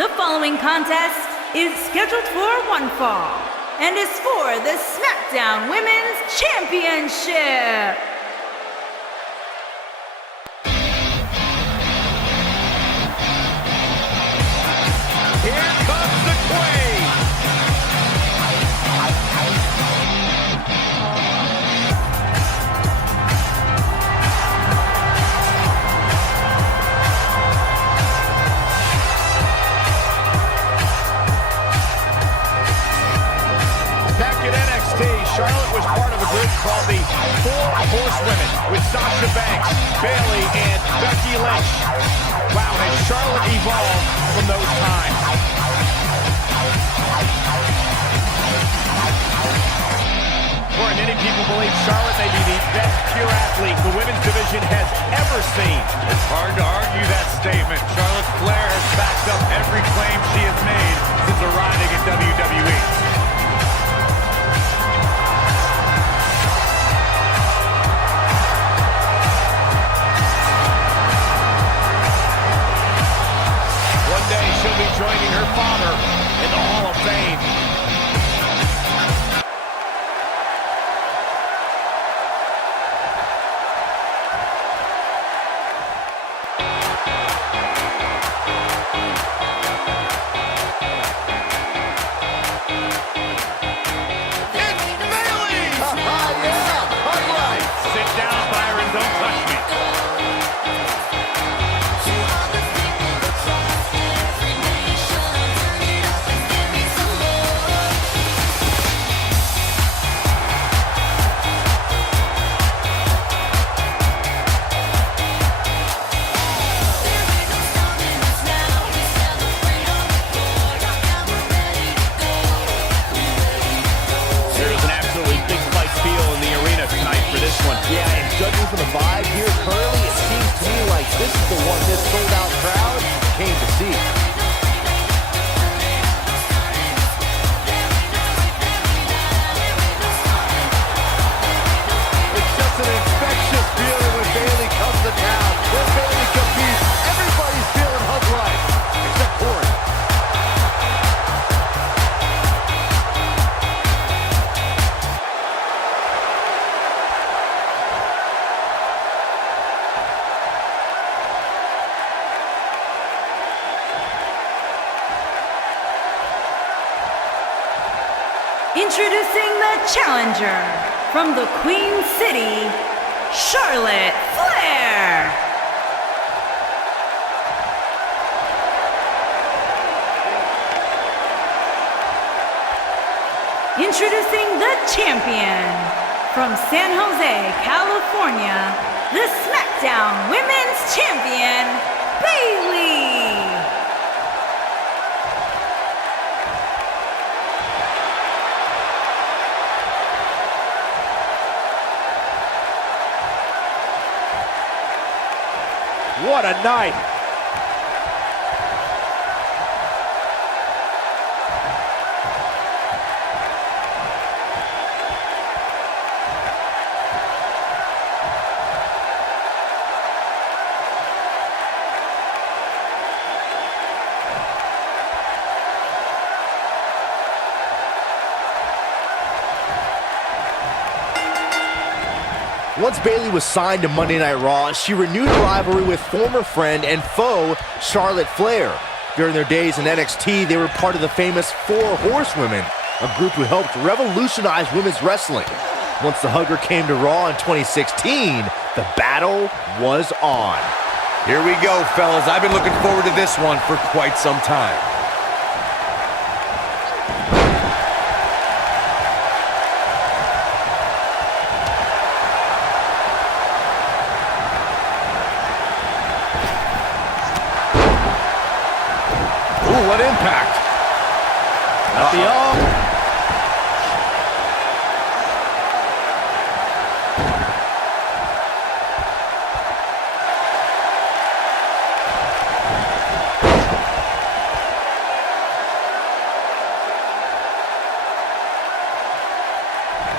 The following contest is scheduled for one fall and is for the SmackDown Women's Championship. Here comes the queen. Back at NXT, Charlotte was part of a group called the Four Horsewomen with Sasha Banks, Bayley, and Becky Lynch. Wow, has Charlotte evolved from those times? Where many people believe Charlotte may be the best pure athlete the women's division has ever seen. It's hard to argue that statement. Charlotte Flair has backed up every claim she has made since arriving in WWE. One day she'll be joining her father in the Hall of Fame. Judging from the vibe here currently, it seems to me like this is the one this sold-out crowd came to see. It's just an infectious feeling when Bayley comes to town. When Bayley competes, everybody's feeling Hug Life, except Corey. Introducing the challenger from the Queen City, Charlotte Flair. Introducing the champion from San Jose, California, the SmackDown Women's Champion, Bayley. What a night! Once Bayley was signed to Monday Night Raw, she renewed a rivalry with former friend and foe Charlotte Flair. During their days in NXT, they were part of the famous Four Horsewomen, a group who helped revolutionize women's wrestling. Once the Hugger came to Raw in 2016, the battle was on. Here we go, fellas. I've been looking forward to this one for quite some time. What impact! Not the arm.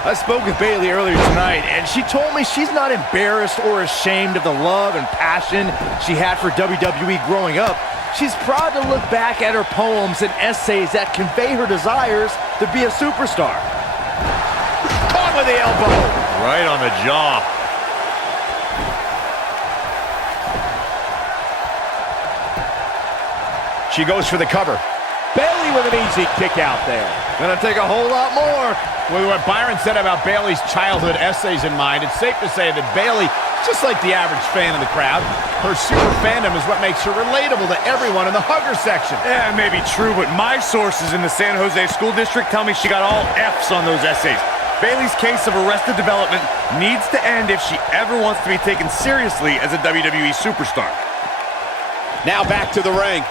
I spoke with Bayley earlier tonight, and she told me she's not embarrassed or ashamed of the love and passion she had for WWE growing up. She's proud to look back at her poems and essays that convey her desires to be a superstar. Caught with the elbow. Right on the jaw. She goes for the cover. Bayley with an easy kick out there. Gonna take a whole lot more. With what Byron said about Bayley's childhood essays in mind, it's safe to say that Bayley, just like the average fan of the crowd, her super fandom is what makes her relatable to everyone in the hugger section. Yeah, it may be true, but my sources in the San Jose School District tell me she got all F's on those essays. Bayley's case of arrested development needs to end if she ever wants to be taken seriously as a WWE superstar. Now back to the ring.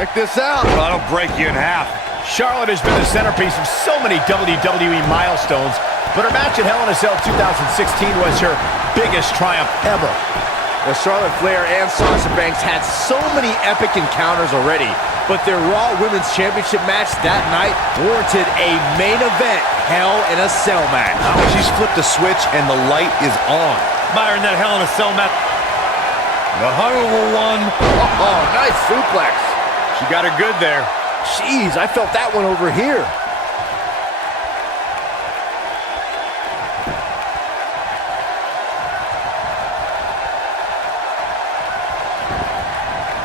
Check this out. That'll break you in half. Charlotte has been the centerpiece of so many WWE milestones, but her match at Hell in a Cell 2016 was her biggest triumph ever. The Charlotte Flair and Sasha Banks had so many epic encounters already, but their Raw Women's Championship match that night warranted a main event Hell in a Cell match. She's flipped a switch and the light is on. Byron, that Hell in a Cell match. The horrible one. Oh, nice suplex. She got her good there. Jeez, I felt that one over here.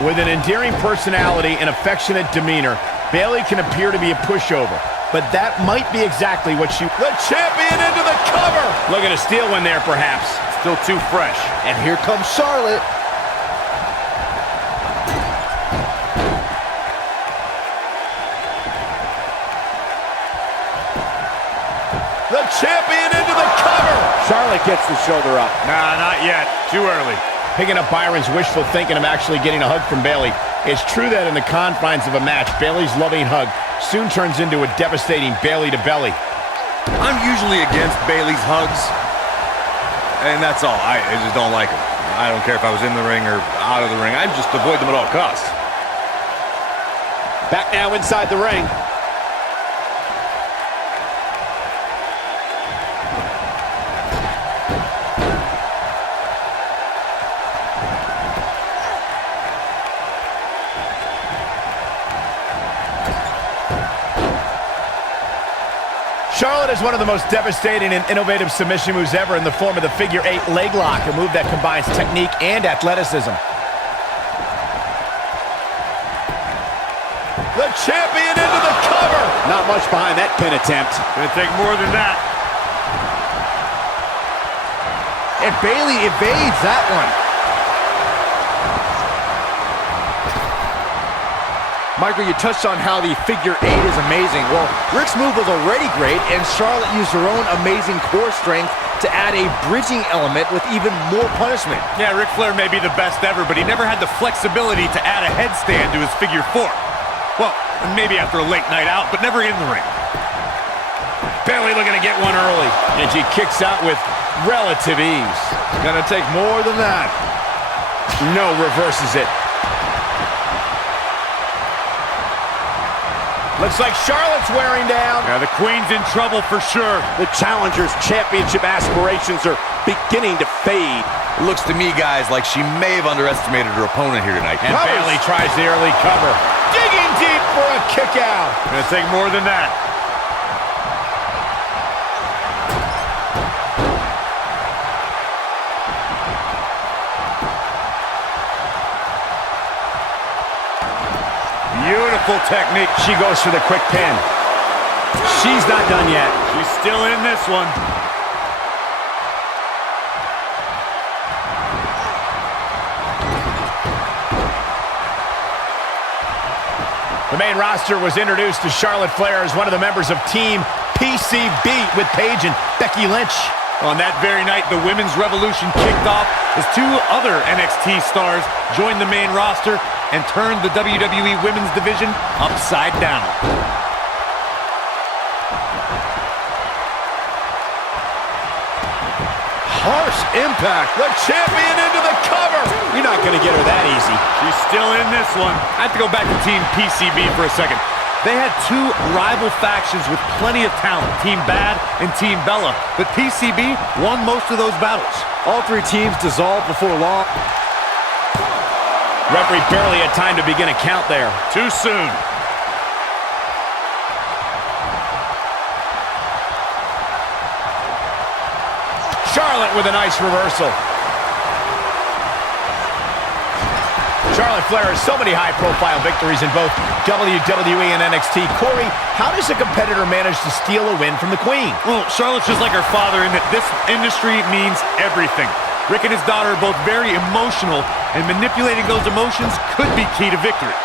With an endearing personality and affectionate demeanor, Bayley can appear to be a pushover, but that might be exactly what she... The champion into the cover! Looking to steal one there, perhaps. Still too fresh. And here comes Charlotte. The champion into the cover! Charlotte gets the shoulder up. Nah, not yet. Too early. Picking up Byron's wishful thinking of actually getting a hug from Bayley. It's true that in the confines of a match, Bayley's loving hug soon turns into a devastating Bayley to belly. I'm usually against Bayley's hugs, and that's all. I just don't like them. I don't care if I was in the ring or out of the ring. I just avoid them at all costs. Back now inside the ring. Charlotte is one of the most devastating and innovative submission moves ever in the form of the figure 8 leg lock, a move that combines technique and athleticism. The champion into the cover! Not much behind that pin attempt. Gonna take more than that. And Bayley evades that one. Michael, you touched on how the figure 8 is amazing. Well, Rick's move was already great, and Charlotte used her own amazing core strength to add a bridging element with even more punishment. Yeah, Ric Flair may be the best ever, but he never had the flexibility to add a headstand to his figure 4. Well, maybe after a late night out, but never in the ring. Bayley looking to get one early, and she kicks out with relative ease. Gonna take more than that. No, reverses it. Looks like Charlotte's wearing down. Yeah, the Queen's in trouble for sure. The challenger's championship aspirations are beginning to fade. It looks to me, guys, like she may have underestimated her opponent here tonight. And Bayley tries the early cover. Digging deep for a kick out. Gonna take more than that. Beautiful technique. She goes for the quick pin. She's not done yet. She's still in this one. The main roster was introduced to Charlotte Flair as one of the members of Team PCB with Paige and Becky Lynch. On that very night, the Women's Revolution kicked off as 2 other NXT stars joined the main roster and turned the WWE Women's Division upside down. Harsh impact. The champion into the cover. You're not going to get her that easy. She's still in this one. I have to go back to Team PCB for a second. They had 2 rival factions with plenty of talent, Team Bad and Team Bella, but PCB won most of those battles. All three teams dissolve before long. Referee barely had time to begin a count there. Too soon. Charlotte with a nice reversal. Charlotte Flair has so many high-profile victories in both WWE and NXT. Corey, how does a competitor manage to steal a win from the Queen? Well, Charlotte's just like her father in that this industry means everything. Rick and his daughter are both very emotional, and manipulating those emotions could be key to victory.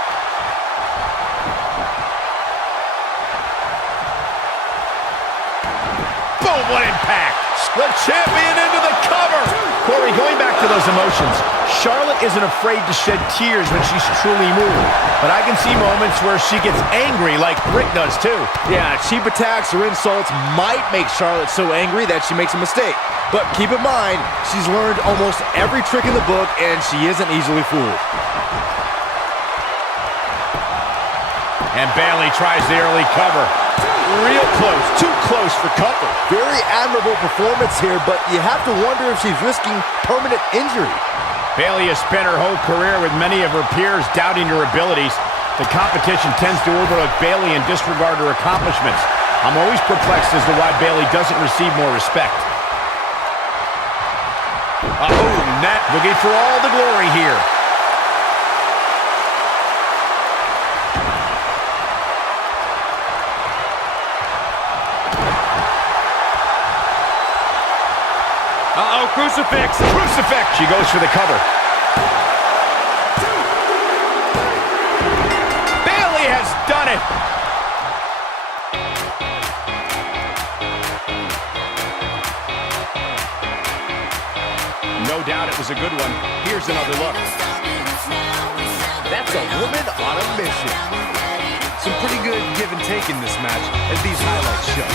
Boom, what impact! The champion into the cover! Corey, going back to those emotions, Charlotte isn't afraid to shed tears when she's truly moved. But I can see moments where she gets angry like Rick does too. Yeah, cheap attacks or insults might make Charlotte so angry that she makes a mistake. But keep in mind, she's learned almost every trick in the book and she isn't easily fooled. And Bayley tries the early cover. Real close, too close for cover. Very admirable performance here, but you have to wonder if she's risking permanent injury. Bayley has spent her whole career with many of her peers doubting her abilities. The competition tends to overlook Bayley and disregard her accomplishments. I'm always perplexed as to why Bayley doesn't receive more respect. Net looking for all the glory here. Uh-oh, crucifix! Crucifix! She goes for the cover. Bayley has done it! No doubt it was a good one. Here's another look. That's a woman on a mission. Some pretty good give and take in this match, as these highlights show.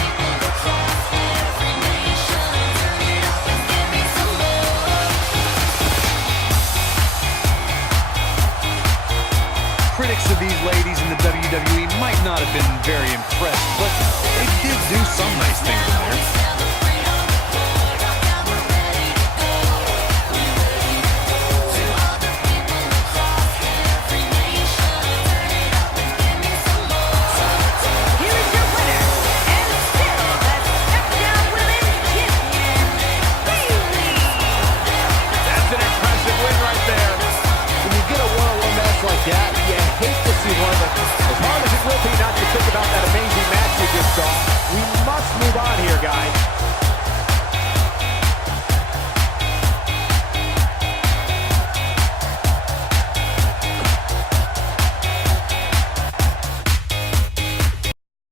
Critics of these ladies in the WWE might not have been very impressed, but they did do some nice things in there.